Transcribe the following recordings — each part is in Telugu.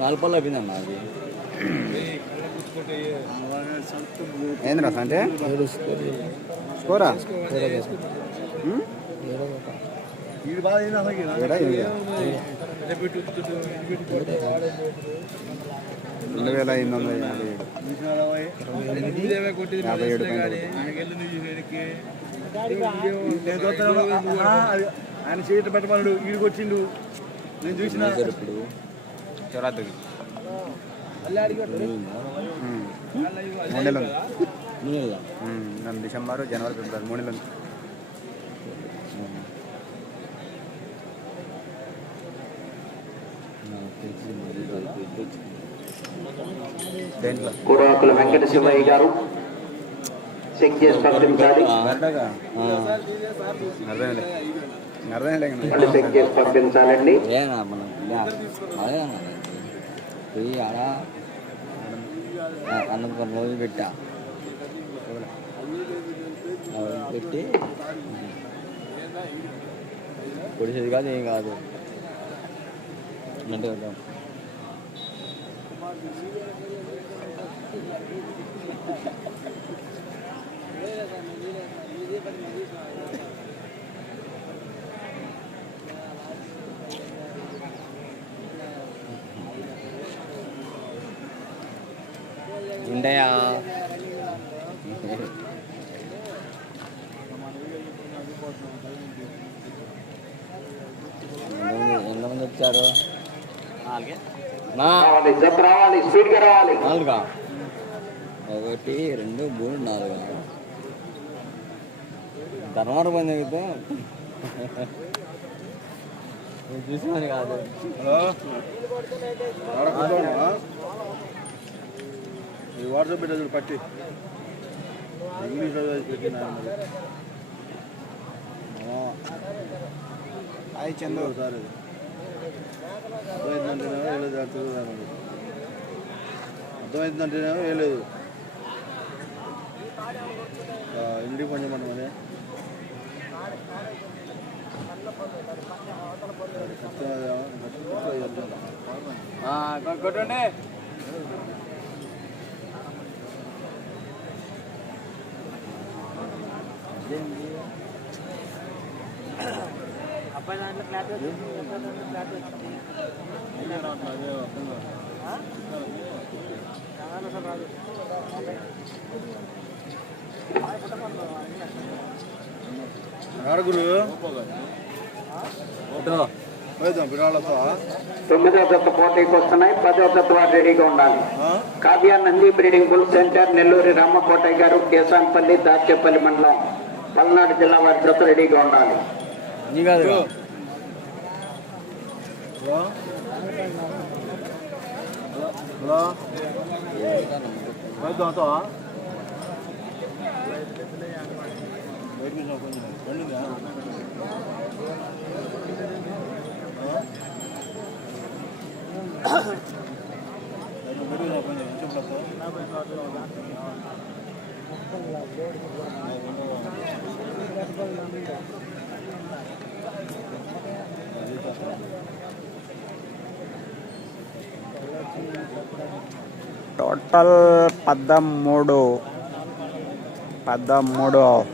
నాలుగు పళ్ళు అయిపోయిందన్న అది. ఏంద్రా అంటే స్కోరా ఉమ్? ఏడా ఎనిమిదా? రెండు వేల ఎనిమిది వందల యాభై ఏడు. యాభై ఏడు పాయింట్ ఆయన చేయట పెట్టమన్నాడు ఈడికి వచ్చిండు. నేను చూసిన. ఉమ్. మూడు నెలలు నన్ను డిసెంబర్ జనవరి ఫిబ్రవరి మూడు నెలలు కురాకుల వెంకట శివయ్య గారు. చెక్ చేసి పంపించాలి. చెక్ చేసి పంపించాలండి. ఏనా మనం అదే పోయి ఆడ అన్నది రోజు పెట్టా. అవి పెట్టి పొడిసేది కాదు ఏం కాదు. అంటే కదా ఎంతమంది ఎంతమంది వచ్చారు? నాలుగా. ఒకటి రెండు మూడు నాలుగు? ధర్మవరం పోయింది అయితే చూసాను కాదు. వాట్సాప్ పెట్టా చూడు పట్టి. ఇంగ్లీష్లో పెట్టిన హాయ్ చందు. సార్. అర్థమైందంటేనేమో వేయలేదు అది తిరుగుతాను అర్థమైందంటేనేమో వేయలేదు ఇంటికి పని చేయమంట మరి? కొట్టండి. ఆరుగురు ఫోటో పోయిద్దాం పిల్లలతో తొమ్మిదో జత పోటీకి వస్తున్నాయి. పదో జత వారు రెడీగా ఉండాలి. Kavya Nandi breeding bull centre Nelluri Ramakotaiah garu కేసాంపల్లి Dachepalli మండలం. పల్నాడు జిల్లా వారి జత రెడీగా ఉండాలి. నీ కాదు టోటల్ పదమూడు పదమూడు.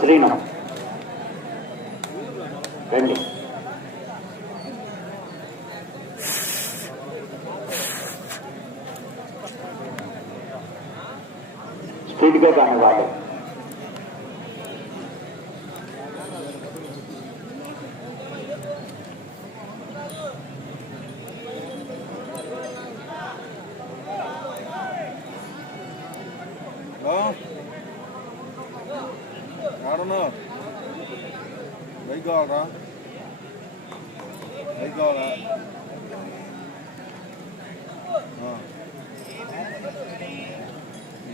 శ్రీను. రండి. I don't know. They got that. They go, that.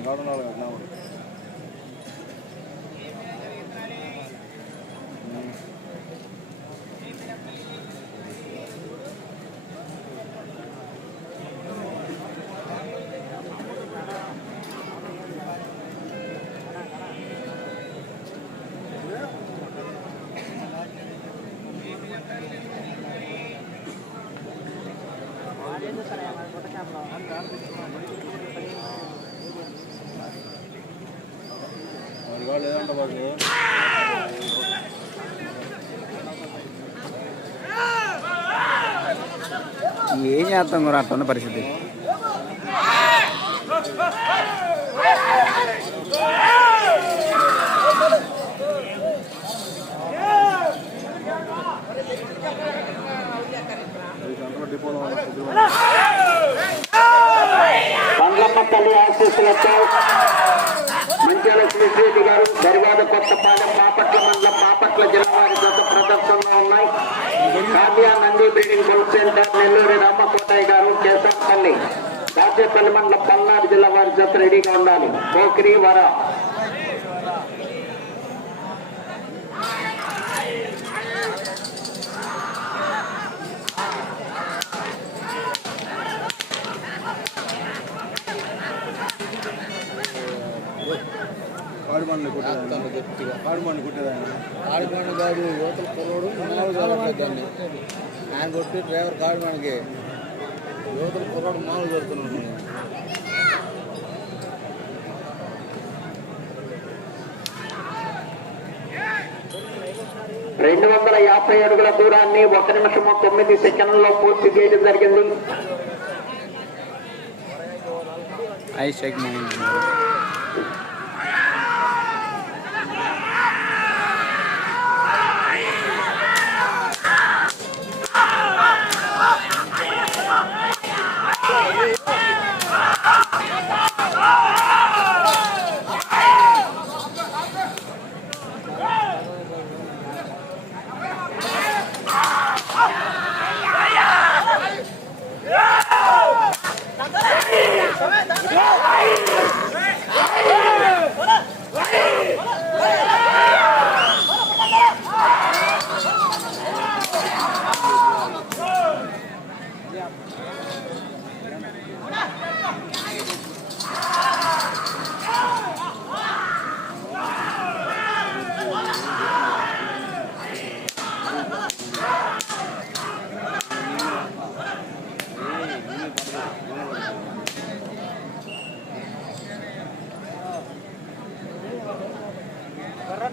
Garden ఏం చేస్తాం కూడా అట్లా ఉన్న పరిస్థితి? డిపోలో బండ్లమ్మ తల్లి ఆశీస్సులతో మంచాల శ్రీశ్రెడ్డి గారు దర్వాద కొత్తపాలెం బాపట్ల మండలం బాపట్ల జిల్లా వారి గత ప్రదర్శనలో ఉన్నాయి. Kavya Nandi breeding bull centre Nelluri Ramakotaiah garu Kesarapalli రాజేపల్లి మండలం పల్నాడు జిల్లా వారి జత రెడీగా ఉండాలి. పోకిరి వర బండ్లు కొట్టేదాన్ని యువతల కుర్రోడు మామూలు చూడట్లేదు దాన్ని ఆయన కొట్టి డ్రైవర్ కాడు మనకి యువతల కుర్రోడు మామూలు కొడుతున్నాడు రెండు వందల యాభై అడుగుల దూరాన్ని ఒక నిమిషము తొమ్మిది సెకండ్లలో పూర్తి చేయడం జరిగింది. ఐ షేక్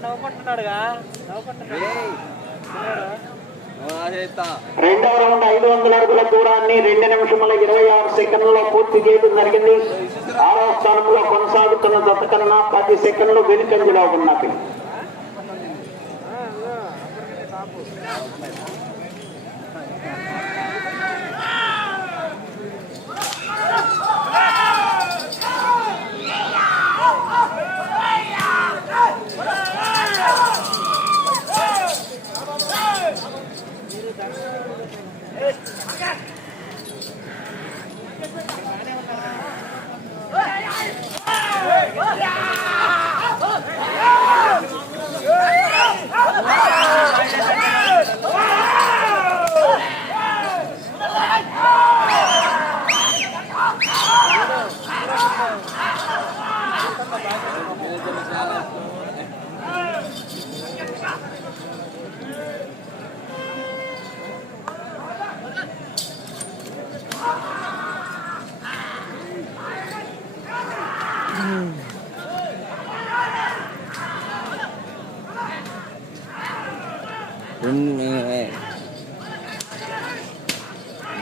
నవ్వుకుంటున్నాడుగా. రెండవ రౌండ్ ఐదు వందల అడుగుల దూరాన్ని రెండు నిమిషముల ఇరవై ఆరు సెకండ్లలో పూర్తి చేయడం జరిగింది. ఆరవ స్థానంలో కొనసాగుతున్న జత కన్నా పది సెకండ్లు వెనుకంజలో ఉన్నది.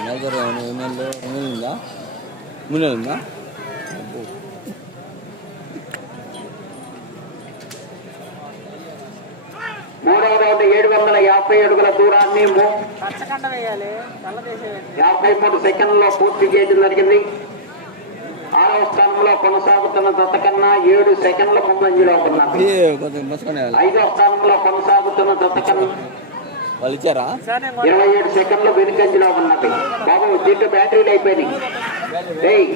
నగర ఎమ్మెల్యే ఎమ్మెల్యే ఉందా ఉందా. మూడవ రౌండ్ ఏడు వందల యాభై అడుగుల దూరాన్ని యాభై మూడు పూర్తి చేయడం జరిగింది. ఆరవ స్థానంలో కొనసాగుతున్న కన్నా ఏడు సెకండ్ల ముందంజలో బస్సుకొని ఐదవ స్థానంలో కొనసాగుతున్న కన్నా వాళ్ళు ఇచ్చారా ఇరవై ఏడు సెకండ్లు వెనుకంజలో ఉన్నది. బాబు దీంట్లో బ్యాటరీలు అయిపోయినాయి. ఏయ్.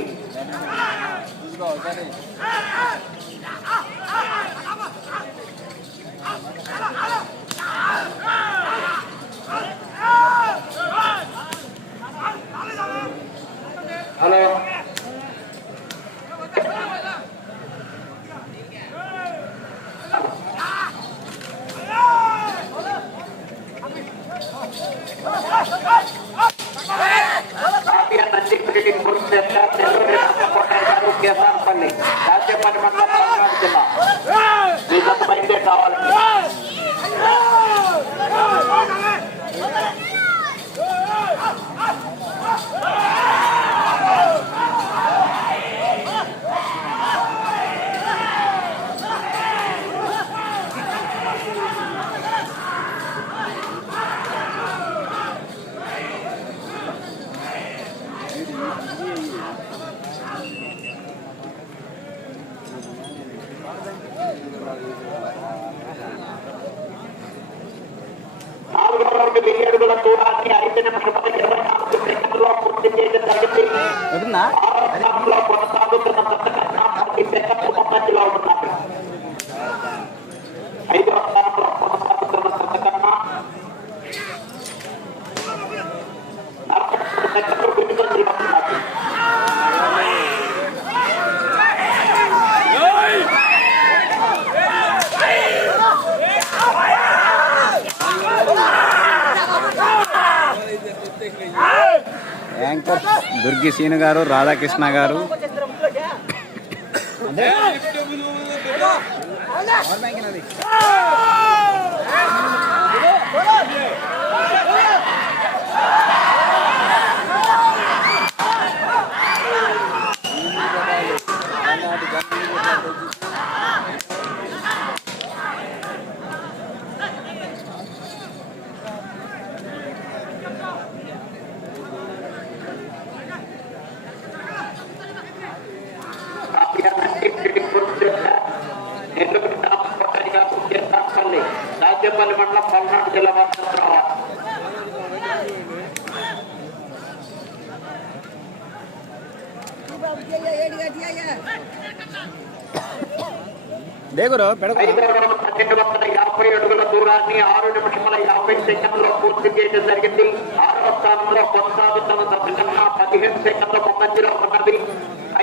హలో that సెకండ్లు ఉన్నారు ఐదవ స్థానంలో కొనసాగుతున్న నలభై సెకండ్లు యాంకర్ దుర్గి సీను గారు రాధాకృష్ణ గారు. और महंगे ना देख దేగురు పన్నెండు వందల యాభై అడుగుల దూరాన్ని ఆరు నిమిషముల యాభై సెకండ్లో పూర్తి చేయడం జరిగింది. ఆరవ స్థానంలో కొనసాగుతున్న దత్తకన్నా పదిహేను సెకండ్ల ముందంజలో ఉన్నది.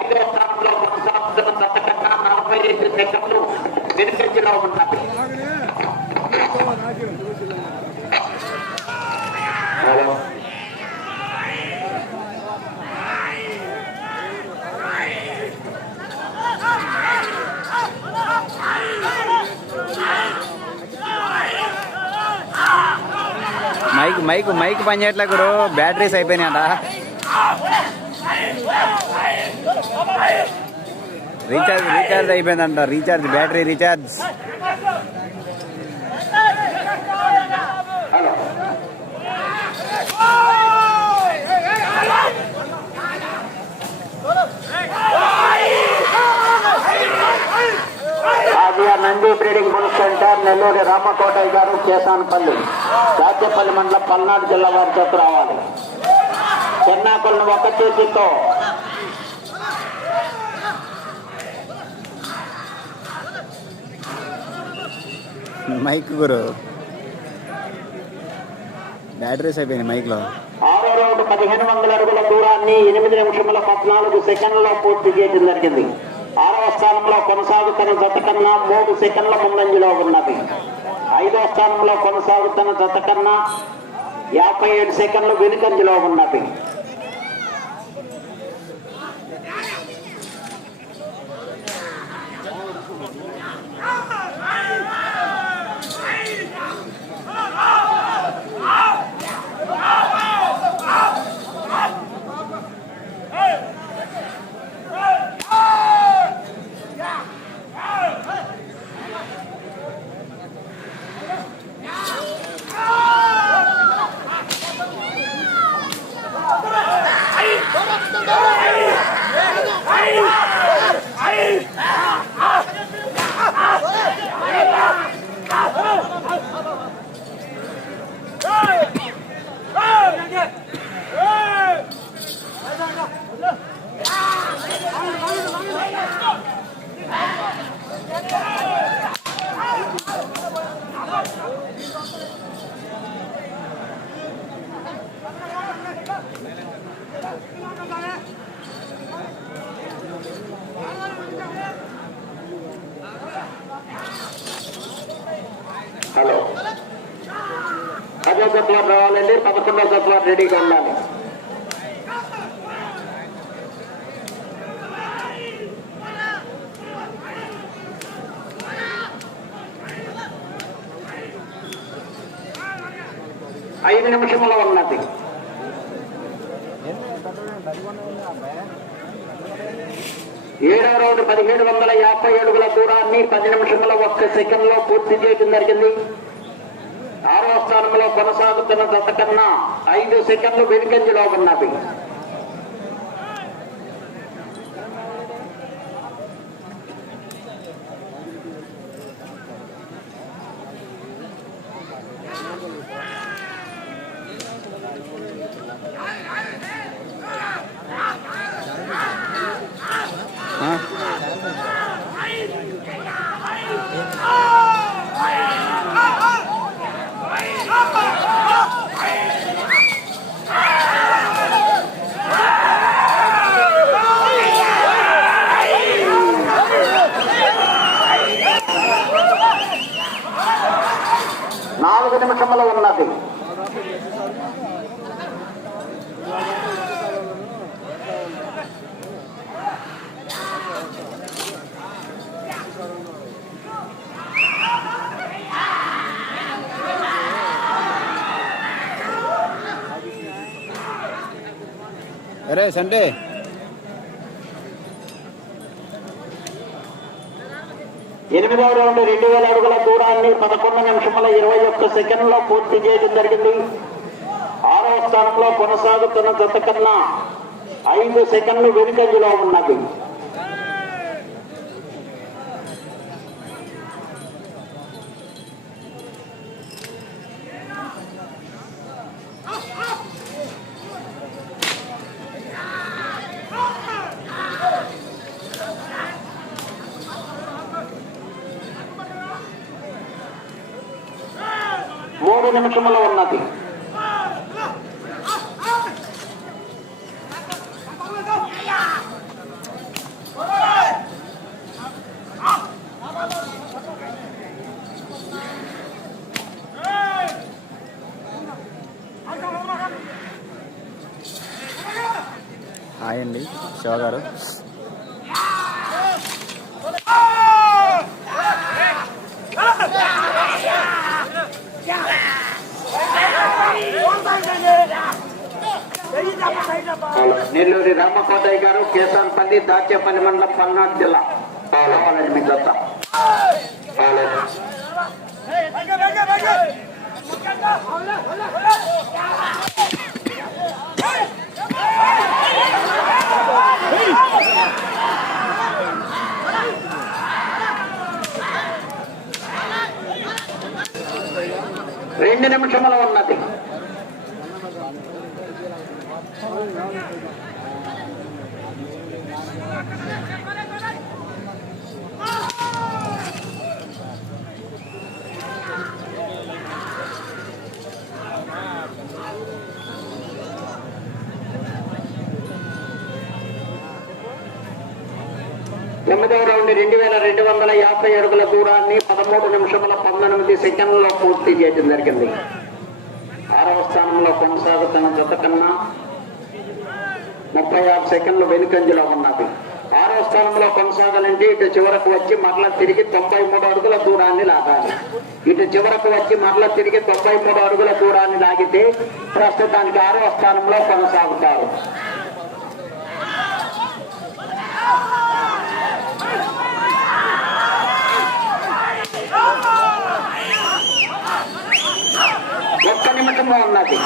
ఐదవ స్థానంలో కొనసాగుతున్న దత్తకన్నా నలభై ఐదు సెకండ్లు వెనుకంజలో ఉన్నది. మైక్ మైక్ పని చేయట్లే గురు. బ్యాటరీస్ అయిపోయినాయట. రీఛార్జ్ రీఛార్జ్ అయిపోయిందంట. Recharge battery recharge. Nandi breeding bull centre Nellore Ramakotaiah garu Kesanapalli. Dachepalli మండలం పల్నాడు జిల్లా వారి చేత రావాలి. చెన్నాకులను ఒక చేతితో. మైక్ గురు. బ్యాటరీస్ అయిపోయినాయి మైక్లో. ఆరో రౌండ్ పదిహేను వందల అడుగుల దూరాన్ని ఎనిమిది నిమిషముల పద్నాలుగు సెకండ్లలో పూర్తి చేయడం జరిగింది. స్థానంలో కొనసాగుతున్న జత కన్నా మూడు సెకండ్ల ముందంజలో ఉన్నది. ఐదో స్థానంలో కొనసాగుతున్న జత కన్నా యాభై ఏడు సెకండ్లు వెనుకంజలో ఉన్నది. పదో జంతువారు రావాలండి పదకొండో జంతువారు రెడీగా ఉండాలి ఐదు నిమిషంలో ఉన్నది. ఏడవ రౌండ్ పదిహేడు వందల యాభై అడుగుల దూరాన్ని పది నిమిషంలో ఒక్క సెకండ్లో పూర్తి చేయడం జరిగింది. ఆరో స్థానంలో కొనసాగుతున్న దశ కన్నా ఐదు సెకండ్లు వెనుకంజలో ఉన్నది ఆ? నాలుగు నిమిషముల ఉన్నది అరే సండే ఎనిమిదవ రౌండ్ రెండు వేల అడుగుల దూరాన్ని పదకొండు నిమిషముల ఇరవై ఒక్క సెకండ్లో పూర్తి చేయడం జరిగింది. ఆరవ స్థానంలో కొనసాగుతున్న జత కన్నా ఐదు సెకండ్లు వెనుకంజలో ఉన్నది. మూడు ఉన్నది. హాయ్ అండి శివ గారు నెల్లూరి రామకోటయ్య గారు కేసాన్పల్లి మండలం పల్నాడు జిల్లా. కావాలండి మీ దత్త. రెండు నిమిషములు ఉన్నది. తొమ్మిదవ రౌండ్ రెండు వేల రెండు వందల యాభై అడుగుల దూరాన్ని పదమూడు నిమిషముల పంతొమ్మిది సెకండ్లలో పూర్తి చేయడం జరిగింది. ఆరవ స్థానంలో కొనసాగుతున్న జత కన్నా ముప్పై ఆరు సెకండ్లు వెనుకంజలో ఉన్నది. స్థానంలో కొనసాగాలంటే ఇటు చివరకు వచ్చి మరల తిరిగి తొంభై మూడు అడుగుల దూరాన్ని లాగాలి. ఇటు చివరకు వచ్చి మరల తిరిగి తొంభై మూడు అడుగుల దూరాన్ని లాగితే ప్రస్తుతానికి ఆరవ స్థానంలో కొనసాగుతారు. ఒక్క నిమిషంలో ఉన్నది.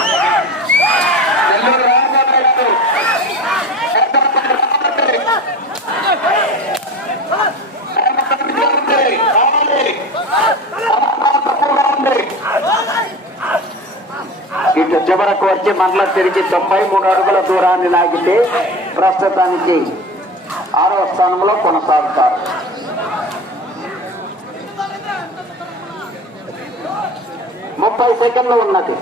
నెల్లూరు రామచంద్ర గారు ఇటు చివరకు వచ్చి మరలా తిరిగి తొంభై మూడు అడుగుల దూరాన్ని లాగితే ప్రస్తుతానికి ఆరవ స్థానంలో కొనసాగుతారు. ముప్పై సెకండ్లు ఉన్నది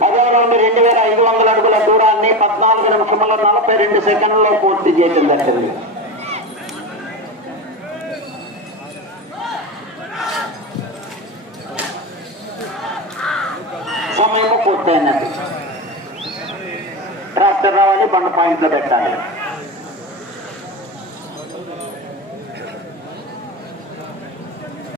పదవ రౌండ్ రెండు వేల ఐదు వందల అడుగుల దూరాన్ని పద్నాలుగు నిమిషముల నలభై రెండు సెకండ్లలో పూర్తి చేయడం జరిగింది. సమయం పూర్తయినది. ట్రాక్టర్ రావాలి బండ పాయింట్లో పెట్టాలి.